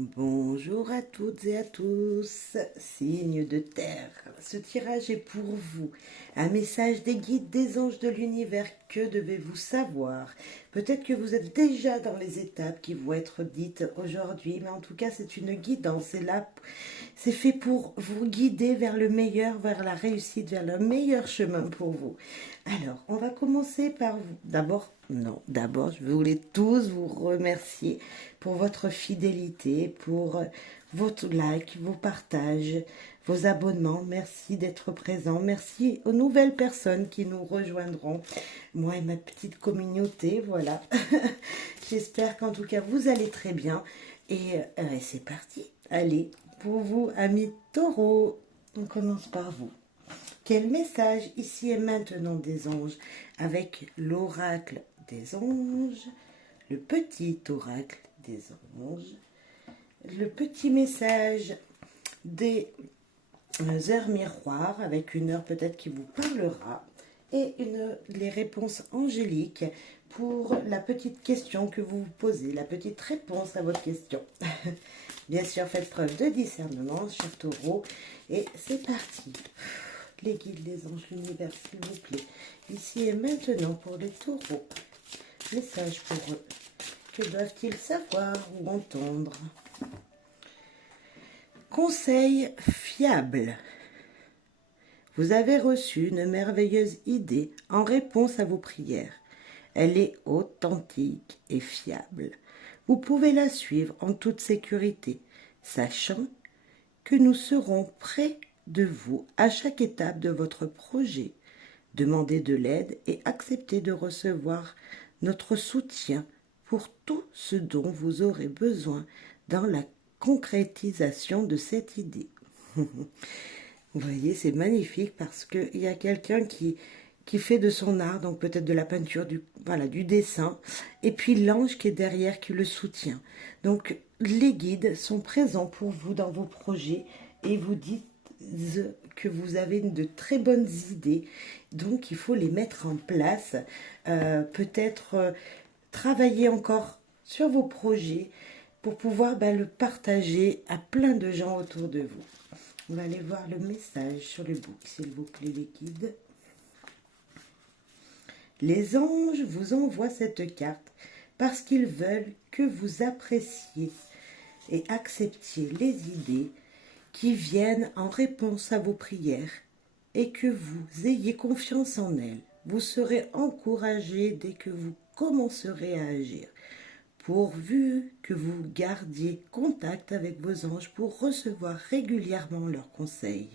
Bonjour à toutes et à tous, signes de terre. Ce tirage est pour vous. Un message des guides des anges de l'univers. Que devez-vous savoir? Peut-être que vous êtes déjà dans les étapes qui vont être dites aujourd'hui, mais en tout cas c'est une guidance. C'est là, c'est fait pour vous guider vers le meilleur, vers la réussite, vers le meilleur chemin pour vous. Alors, on va commencer par vous. D'abord, je voulais tous vous remercier pour votre fidélité, pour votre like, vos partages, vos abonnements. Merci d'être présents. Merci aux nouvelles personnes qui nous rejoindront. Moi et ma petite communauté, voilà. J'espère qu'en tout cas, vous allez très bien. Et c'est parti. Allez, pour vous, amis taureaux, on commence par vous. Quel message ici et maintenant des anges avec l'oracle des anges, le petit oracle des anges, le petit message des heures miroirs avec une heure peut-être qui vous parlera et les réponses angéliques pour la petite question que vous vous posez, la petite réponse à votre question. Bien sûr, faites preuve de discernement, cher taureau, et c'est parti. Les guides, les anges, l'univers, s'il vous plaît. Ici et maintenant pour les taureaux. Message pour eux. Que doivent-ils savoir ou entendre? Conseil fiable. Vous avez reçu une merveilleuse idée en réponse à vos prières. Elle est authentique et fiable. Vous pouvez la suivre en toute sécurité, sachant que nous serons prêts de vous à chaque étape de votre projet. Demandez de l'aide et acceptez de recevoir notre soutien pour tout ce dont vous aurez besoin dans la concrétisation de cette idée. Vous voyez, c'est magnifique parce qu'il y a quelqu'un qui fait de son art, donc peut-être de la peinture, du dessin, et puis l'ange qui est derrière qui le soutient. Donc les guides sont présents pour vous dans vos projets et vous disent que vous avez de très bonnes idées, donc il faut les mettre en place, peut-être travailler encore sur vos projets pour pouvoir le partager à plein de gens autour de vous. On va aller voir le message sur le book, s'il vous plaît, les guides. Les anges vous envoient cette carte parce qu'ils veulent que vous appréciez et acceptiez les idées qui viennent en réponse à vos prières et que vous ayez confiance en elles. Vous serez encouragé dès que vous commencerez à agir, pourvu que vous gardiez contact avec vos anges pour recevoir régulièrement leurs conseils.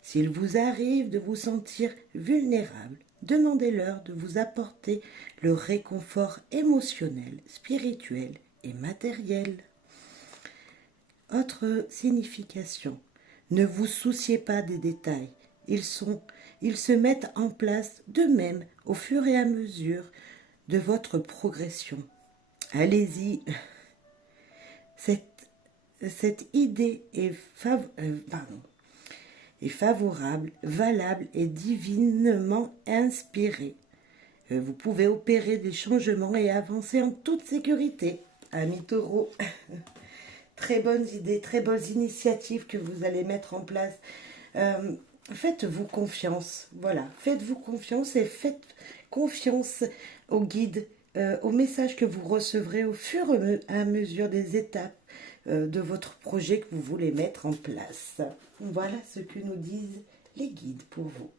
S'il vous arrive de vous sentir vulnérable, demandez-leur de vous apporter le réconfort émotionnel, spirituel et matériel. Autre signification, ne vous souciez pas des détails, ils se mettent en place d'eux-mêmes au fur et à mesure de votre progression. Allez-y, cette idée est favorable, valable et divinement inspirée. Vous pouvez opérer des changements et avancer en toute sécurité, amis taureaux. Très bonnes idées, très bonnes initiatives que vous allez mettre en place. Faites-vous confiance, voilà. Faites-vous confiance et faites confiance aux guides, aux messages que vous recevrez au fur et à mesure des étapes de votre projet que vous voulez mettre en place. Voilà ce que nous disent les guides pour vous.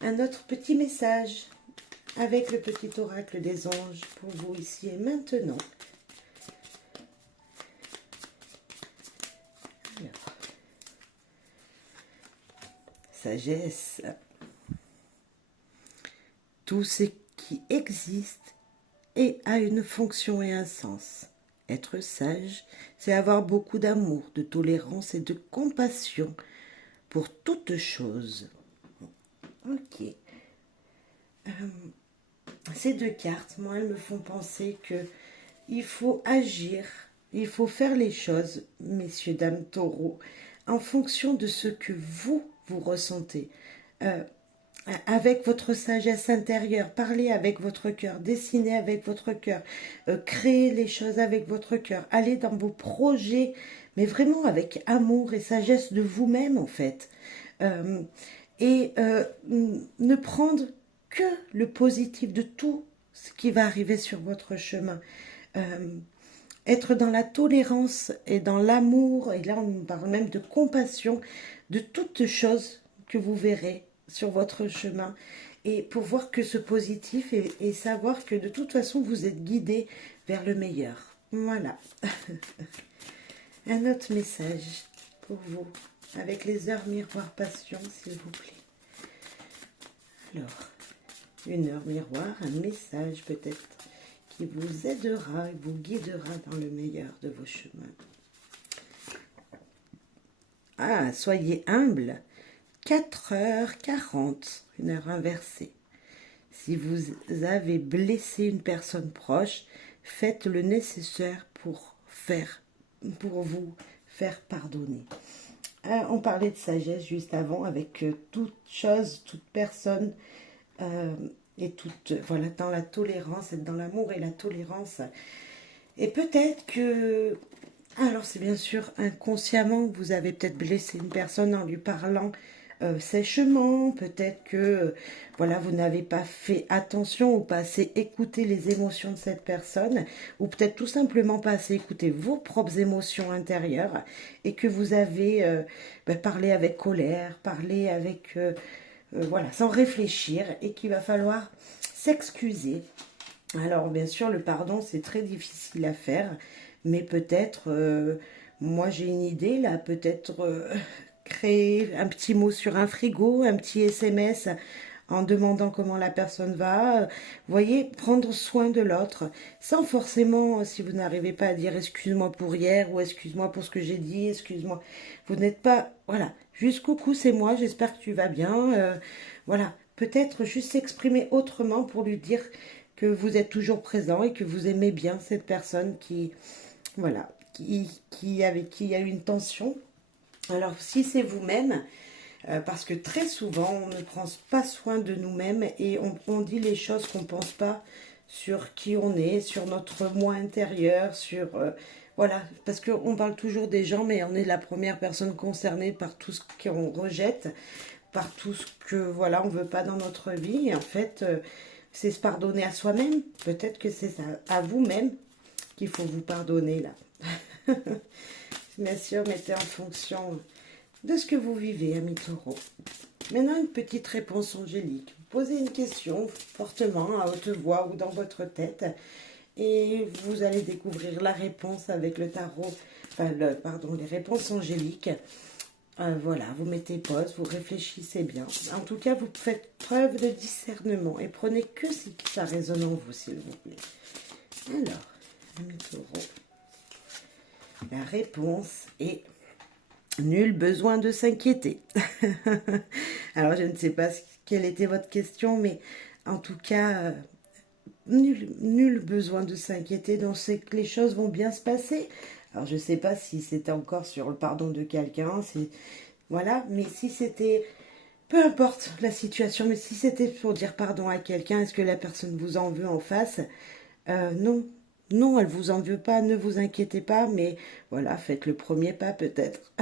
Un autre petit message avec le petit oracle des anges pour vous ici et maintenant. Alors, sagesse. Tout ce qui existe et a une fonction et un sens. Être sage, c'est avoir beaucoup d'amour, de tolérance et de compassion pour toute chose. Ok. Ces deux cartes, moi, elles me font penser que il faut agir, il faut faire les choses, messieurs, dames, taureaux, en fonction de ce que vous ressentez. avec votre sagesse intérieure, parlez avec votre cœur, dessinez avec votre cœur, créez les choses avec votre cœur, allez dans vos projets, mais vraiment avec amour et sagesse de vous-même en fait. Euh, ne prendre que le positif de tout ce qui va arriver sur votre chemin. Euh, Être dans la tolérance et dans l'amour, et là on parle même de compassion, de toutes choses que vous verrez sur votre chemin, et pour voir que ce positif et savoir que de toute façon vous êtes guidé vers le meilleur. Voilà. Un autre message pour vous, avec les heures miroir passion, s'il vous plaît. Alors, une heure miroir, un message peut-être qui vous aidera et vous guidera dans le meilleur de vos chemins. Ah, soyez humble. 4h40, une heure inversée. Si vous avez blessé une personne proche, faites le nécessaire pour vous faire pardonner. On parlait de sagesse juste avant, avec toute chose, toute personne, et toute, voilà, dans la tolérance, être dans l'amour et la tolérance. Et peut-être que, alors c'est bien sûr inconsciemment, vous avez peut-être blessé une personne en lui parlant sèchement, peut-être que voilà, vous n'avez pas fait attention ou pas assez écouté les émotions de cette personne, ou peut-être tout simplement pas assez écouté vos propres émotions intérieures, et que vous avez parlé avec colère, parlé avec voilà, sans réfléchir, et qu'il va falloir s'excuser. Alors bien sûr le pardon c'est très difficile à faire, mais peut-être moi j'ai une idée là, peut-être créer un petit mot sur un frigo, un petit SMS en demandant comment la personne va. Voyez, prendre soin de l'autre, sans forcément, si vous n'arrivez pas à dire excuse-moi pour hier ou excuse-moi pour ce que j'ai dit, excuse-moi. Vous n'êtes pas, voilà, juste coucou, c'est moi, j'espère que tu vas bien. Voilà, peut-être juste s'exprimer autrement pour lui dire que vous êtes toujours présent et que vous aimez bien cette personne qui, voilà, avec qui il y a eu une tension. Alors, si c'est vous-même, parce que très souvent, on ne prend pas soin de nous-mêmes et on dit les choses qu'on ne pense pas sur qui on est, sur notre moi intérieur, sur... voilà, parce qu'on parle toujours des gens, mais on est la première personne concernée par tout ce qu'on rejette, par tout ce que, voilà, on ne veut pas dans notre vie. Et en fait, c'est se pardonner à soi-même. Peut-être que c'est à vous-même qu'il faut vous pardonner, là. Bien sûr, mettez en fonction de ce que vous vivez, ami Taureau. Maintenant, une petite réponse angélique. Posez une question fortement, à haute voix ou dans votre tête, et vous allez découvrir la réponse avec le tarot, pardon, les réponses angéliques. Voilà, vous mettez pause, vous réfléchissez bien. En tout cas, vous faites preuve de discernement et prenez que si ça résonne en vous, s'il vous plaît. Alors, ami Taureau, la réponse est nul besoin de s'inquiéter. Alors, je ne sais pas quelle était votre question, mais en tout cas, nul besoin de s'inquiéter. Donc, c'est que les choses vont bien se passer. Alors, je ne sais pas si c'était encore sur le pardon de quelqu'un, voilà, mais si c'était, peu importe la situation, mais si c'était pour dire pardon à quelqu'un, est-ce que la personne vous en veut en face? Non, non, elle vous en veut pas, ne vous inquiétez pas, mais voilà, faites le premier pas peut-être.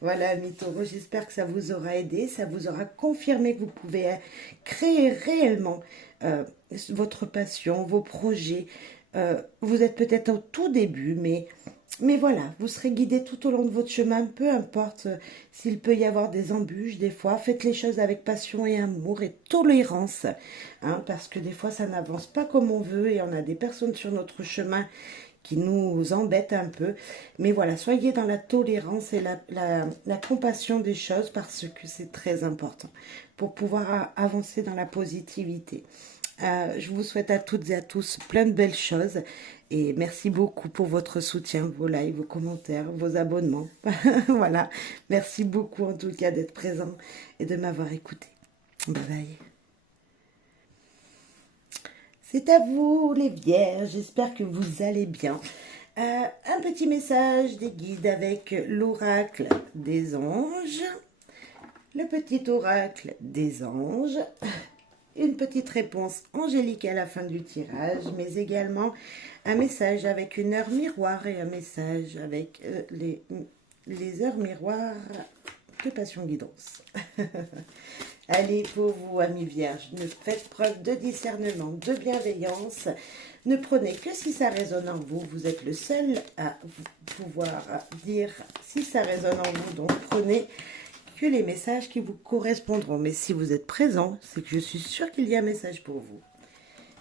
Voilà, ami Taureau, j'espère que ça vous aura aidé, ça vous aura confirmé que vous pouvez créer réellement votre passion, vos projets. Vous êtes peut-être au tout début, mais voilà, vous serez guidé tout au long de votre chemin, peu importe s'il peut y avoir des embûches, des fois, faites les choses avec passion et amour et tolérance, hein, parce que des fois ça n'avance pas comme on veut et on a des personnes sur notre chemin qui nous embêtent un peu. Mais voilà, soyez dans la tolérance et la compassion des choses parce que c'est très important pour pouvoir avancer dans la positivité. Je vous souhaite à toutes et à tous plein de belles choses et merci beaucoup pour votre soutien, vos likes, vos commentaires, vos abonnements. Voilà, merci beaucoup en tout cas d'être présent et de m'avoir écouté. Bye bye. C'est à vous les vierges, j'espère que vous allez bien. Un petit message des guides avec l'oracle des anges. le petit oracle des anges, une petite réponse angélique à la fin du tirage, mais également un message avec une heure miroir et un message avec les heures miroirs de Passion Guidance. Allez, pour vous, amis vierges, ne faites preuve de discernement, de bienveillance. Ne prenez que si ça résonne en vous. Vous êtes le seul à pouvoir dire si ça résonne en vous. Donc, prenez que les messages qui vous correspondront. Mais si vous êtes présent, c'est que je suis sûre qu'il y a un message pour vous.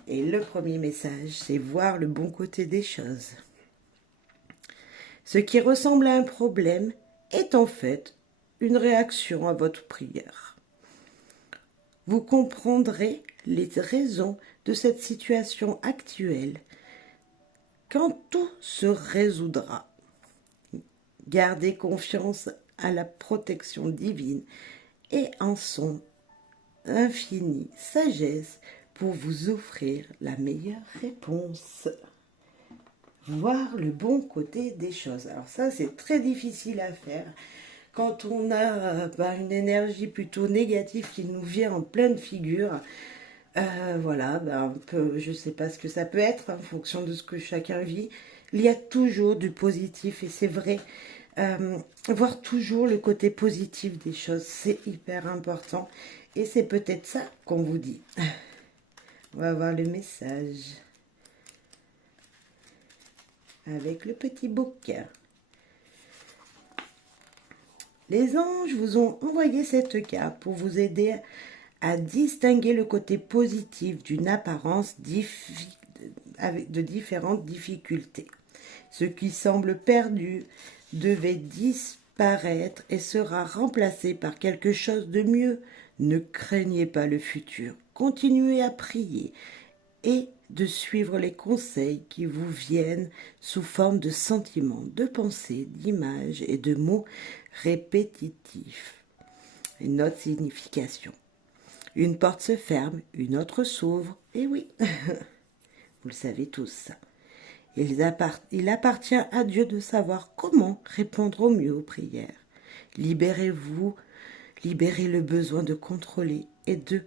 Et le premier message, c'est voir le bon côté des choses. Ce qui ressemble à un problème est en fait une réaction à votre prière. Vous comprendrez les raisons de cette situation actuelle quand tout se résoudra. Gardez confiance à la protection divine et en son infinie sagesse pour vous offrir la meilleure réponse. Voir le bon côté des choses. Alors ça, c'est très difficile à faire quand on a une énergie plutôt négative qui nous vient en pleine figure. Voilà, je ne sais pas ce que ça peut être en fonction de ce que chacun vit. Il y a toujours du positif et c'est vrai. Voir toujours le côté positif des choses, c'est hyper important. Et c'est peut-être ça qu'on vous dit. On va voir le message. Avec le petit bouquin. Les anges vous ont envoyé cette carte pour vous aider à distinguer le côté positif d'une apparence de différentes difficultés. Ce qui semble perdu devait disparaître et sera remplacé par quelque chose de mieux. Ne craignez pas le futur. Continuez à prier et de suivre les conseils qui vous viennent sous forme de sentiments, de pensées, d'images et de mots répétitifs. Une autre signification. Une porte se ferme, une autre s'ouvre, et oui, vous le savez tous. Il appartient à Dieu de savoir comment répondre au mieux aux prières. Libérez-vous, libérez le besoin de contrôler et de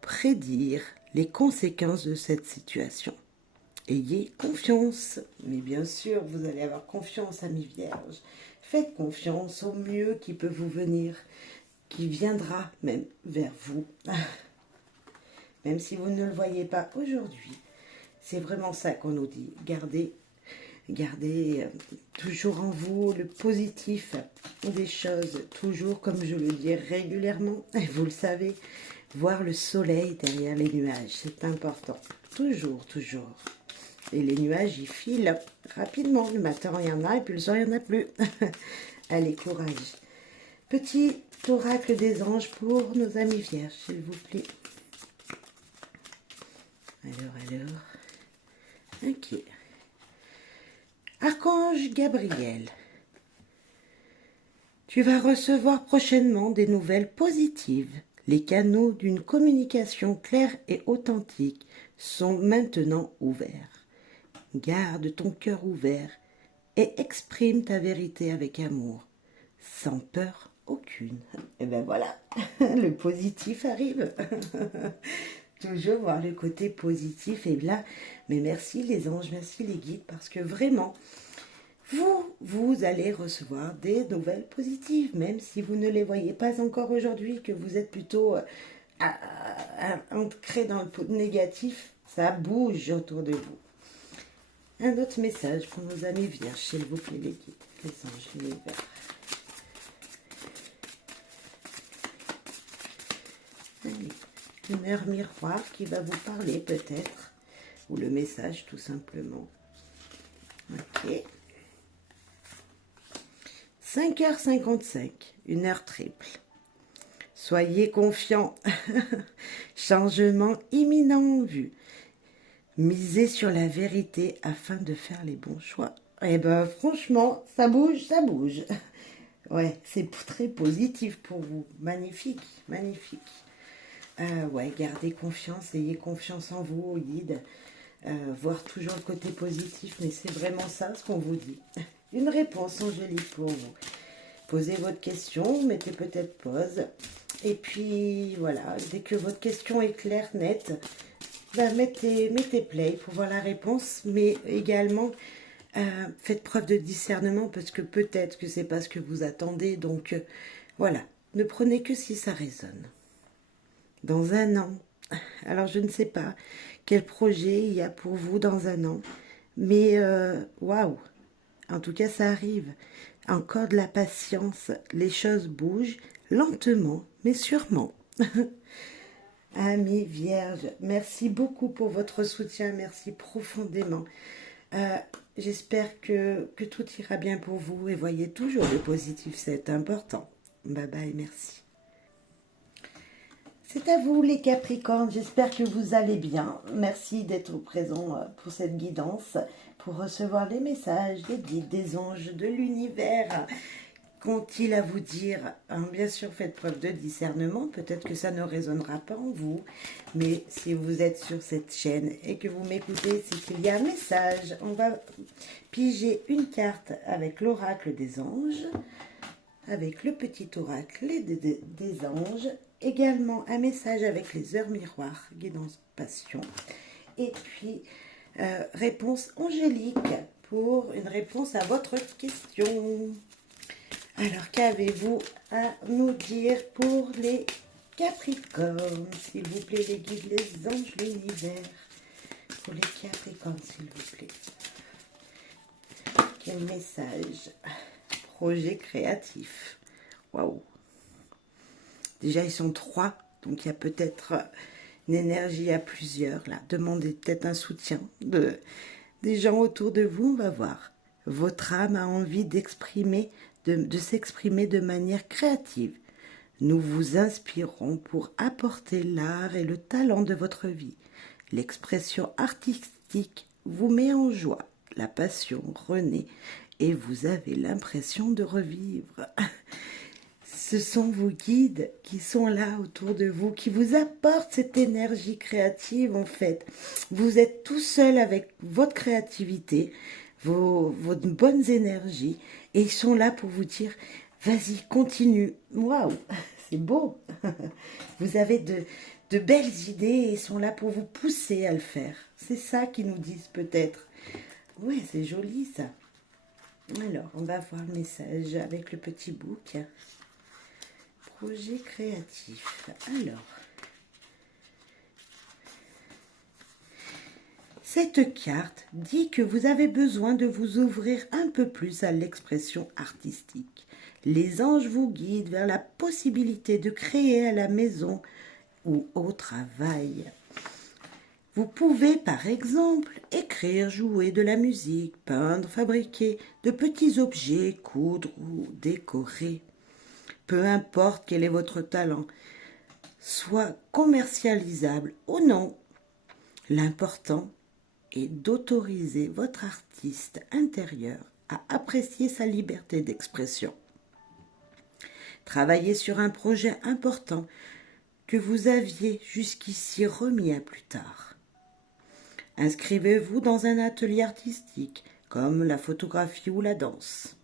prédire les conséquences de cette situation. Ayez confiance, mais bien sûr, vous allez avoir confiance, amis vierges. Faites confiance au mieux qui peut vous venir, qui viendra même vers vous, même si vous ne le voyez pas aujourd'hui. C'est vraiment ça qu'on nous dit. Gardez toujours en vous le positif des choses, toujours, comme je le dis régulièrement, et vous le savez, voir le soleil derrière les nuages, c'est important. Toujours, toujours. Et les nuages, ils filent rapidement. Le matin, il y en a, et puis le soir, il n'y en a plus. Allez, courage. Petit oracle des anges pour nos amis vierges, s'il vous plaît. Alors. Ok. Archange Gabriel. Tu vas recevoir prochainement des nouvelles positives. Les canaux d'une communication claire et authentique sont maintenant ouverts. Garde ton cœur ouvert et exprime ta vérité avec amour, sans peur aucune. Et ben voilà, le positif arrive. Toujours voir le côté positif et là, mais merci les anges, merci les guides, parce que vraiment, vous allez recevoir des nouvelles positives, même si vous ne les voyez pas encore aujourd'hui, que vous êtes plutôt ancré dans le négatif, ça bouge autour de vous. Un autre message pour nos amis vierges, s'il vous plaît, les guides, les anges, l'univers. Une heure miroir qui va vous parler peut-être, ou le message tout simplement. Ok. 5h55, une heure triple. Soyez confiants. Changement imminent en vue. Misez sur la vérité afin de faire les bons choix. Eh ben franchement, ça bouge, ça bouge. Ouais, c'est très positif pour vous. Magnifique, magnifique. Ouais, gardez confiance, ayez confiance en vous, au guide. Voir toujours le côté positif, mais c'est vraiment ça ce qu'on vous dit. Une réponse angélique pour vous. Posez votre question, mettez peut-être pause. Et puis voilà, dès que votre question est claire, nette, bah, mettez play pour voir la réponse. Mais également, faites preuve de discernement parce que peut-être que c'est pas ce que vous attendez. Donc voilà, ne prenez que si ça résonne. Dans un an, alors je ne sais pas quel projet il y a pour vous dans un an, mais waouh, en tout cas ça arrive. Encore de la patience, les choses bougent lentement mais sûrement. Amis vierges, merci beaucoup pour votre soutien, merci profondément. J'espère que tout ira bien pour vous et voyez toujours le positif, c'est important. Bye bye, merci. C'est à vous les Capricornes, j'espère que vous allez bien. Merci d'être présents pour cette guidance, pour recevoir les messages des guides, des anges, de l'univers. Qu'ont-ils à vous dire? Bien sûr, faites preuve de discernement, peut-être que ça ne résonnera pas en vous, mais si vous êtes sur cette chaîne et que vous m'écoutez, c'est qu'il y a un message. On va piger une carte avec l'oracle des anges, avec le petit oracle des anges, également un message avec les heures miroirs, guidance passion, et puis réponse angélique pour une réponse à votre question. Alors, qu'avez-vous à nous dire pour les Capricornes? S'il vous plaît, les guides, les anges, l'univers. Pour les Capricornes, s'il vous plaît. Quel message? Projet créatif. Waouh! Déjà, ils sont 3, donc il y a peut-être une énergie à plusieurs, là. Demandez peut-être un soutien des gens autour de vous, on va voir. Votre âme a envie d'exprimer, de s'exprimer de manière créative. Nous vous inspirons pour apporter l'art et le talent de votre vie. L'expression artistique vous met en joie, la passion renaît et vous avez l'impression de revivre. Ce sont vos guides qui sont là autour de vous, qui vous apportent cette énergie créative en fait. Vous êtes tout seul avec votre créativité, vos bonnes énergies, et ils sont là pour vous dire, vas-y, continue. Waouh, c'est beau. Vous avez de belles idées et ils sont là pour vous pousser à le faire. C'est ça qu'ils nous disent peut-être. Ouais, c'est joli ça. Alors, on va voir le message avec le petit bouc. Projet créatif. Alors, cette carte dit que vous avez besoin de vous ouvrir un peu plus à l'expression artistique. Les anges vous guident vers la possibilité de créer à la maison ou au travail. Vous pouvez par exemple écrire, jouer de la musique, peindre, fabriquer de petits objets, coudre ou décorer. Peu importe quel est votre talent, soit commercialisable ou non, l'important est d'autoriser votre artiste intérieur à apprécier sa liberté d'expression. Travaillez sur un projet important que vous aviez jusqu'ici remis à plus tard. Inscrivez-vous dans un atelier artistique comme la photographie ou la danse.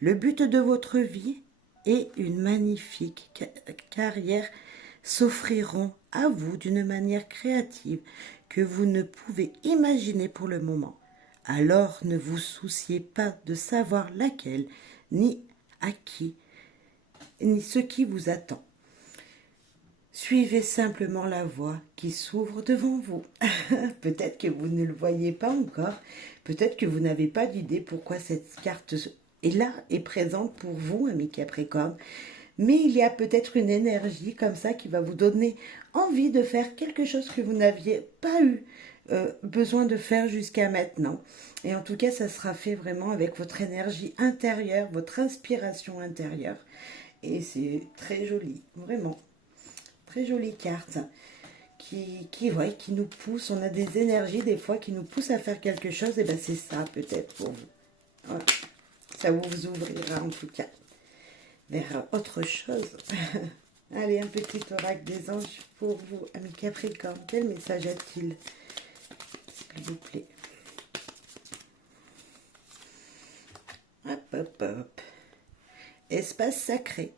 Le but de votre vie et une magnifique carrière s'offriront à vous d'une manière créative que vous ne pouvez imaginer pour le moment. Alors ne vous souciez pas de savoir laquelle, ni à qui, ni ce qui vous attend. Suivez simplement la voie qui s'ouvre devant vous. Peut-être que vous ne le voyez pas encore, peut-être que vous n'avez pas d'idée pourquoi cette carte est là, est présente pour vous, amis Capricorne. Mais il y a peut-être une énergie comme ça qui va vous donner envie de faire quelque chose que vous n'aviez pas eu besoin de faire jusqu'à maintenant. Et en tout cas, ça sera fait vraiment avec votre énergie intérieure, votre inspiration intérieure. Et c'est très joli, vraiment. Très jolie carte qui nous pousse. On a des énergies des fois qui nous poussent à faire quelque chose. Et bien c'est ça peut-être pour vous. Voilà. Ça vous ouvrira en tout cas vers autre chose. Allez, un petit oracle des anges pour vous, amis Capricorne. Quel message a-t-il, s'il vous plaît? Hop, hop, hop. espace sacré.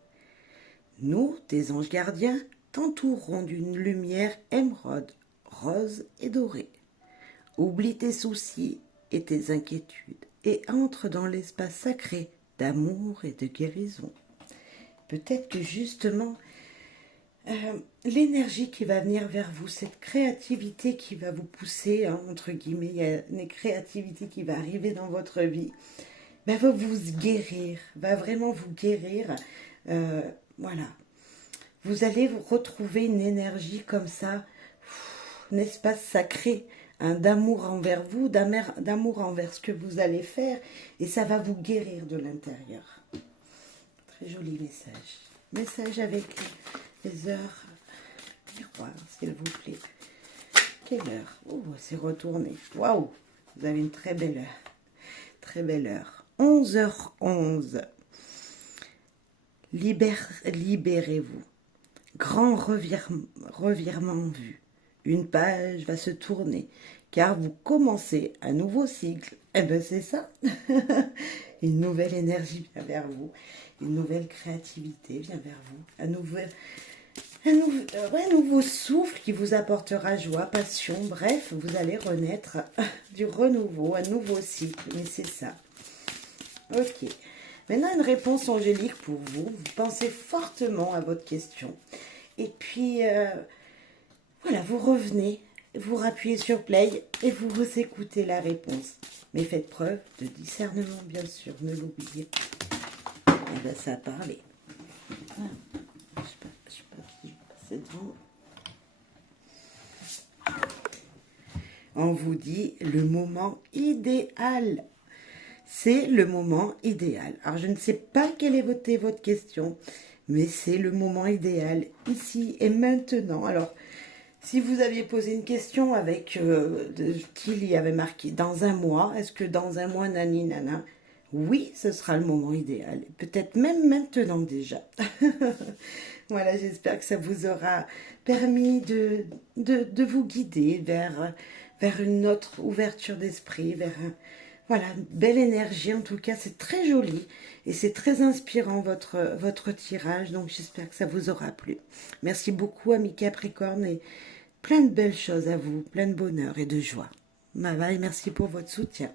Nous, tes anges gardiens, t'entourerons d'une lumière émeraude, rose et dorée. Oublie tes soucis et tes inquiétudes et entre dans l'espace sacré d'amour et de guérison. Peut-être que justement, l'énergie qui va venir vers vous, cette créativité qui va vous pousser, hein, entre guillemets, il y a une créativité qui va arriver dans votre vie, va vous guérir, va vraiment vous guérir. Voilà. Vous allez vous retrouver une énergie comme ça, un espace sacré, hein, d'amour envers vous, d'amour envers ce que vous allez faire, et ça va vous guérir de l'intérieur. Très joli message. Message avec les heures miroirs, s'il vous plaît. Quelle heure? Oh, c'est retourné. Waouh! Vous avez une très belle heure. Très belle heure. 11h11. Libérez-vous. Grand revirement en vue. Une page va se tourner, car vous commencez un nouveau cycle. Eh bien, c'est ça. Une nouvelle énergie vient vers vous. Une nouvelle créativité vient vers vous. Un nouveau souffle qui vous apportera joie, passion. Bref, vous allez renaître du renouveau, un nouveau cycle. Mais c'est ça. Ok. Maintenant, une réponse angélique pour vous. Vous pensez fortement à votre question. Et puis, voilà, vous revenez, vous rappuyez sur play et vous écoutez la réponse. Mais faites preuve de discernement, bien sûr, ne l'oubliez pas. Et bien, ça a parlé. Ah, je sais pas si je vais passer devant. On vous dit le moment idéal. C'est le moment idéal. Alors, je ne sais pas quelle est votre question, mais c'est le moment idéal, ici et maintenant. Alors, si vous aviez posé une question avec qu'il y avait marqué dans un mois, est-ce que dans un mois, nani, nana, oui, ce sera le moment idéal. Peut-être même maintenant déjà. Voilà, j'espère que ça vous aura permis de vous guider vers une autre ouverture d'esprit, vers voilà, une belle énergie. En tout cas, c'est très joli et c'est très inspirant votre tirage. Donc, j'espère que ça vous aura plu. Merci beaucoup, amis Capricorne, et plein de belles choses à vous, plein de bonheur et de joie. Bye bye, merci pour votre soutien.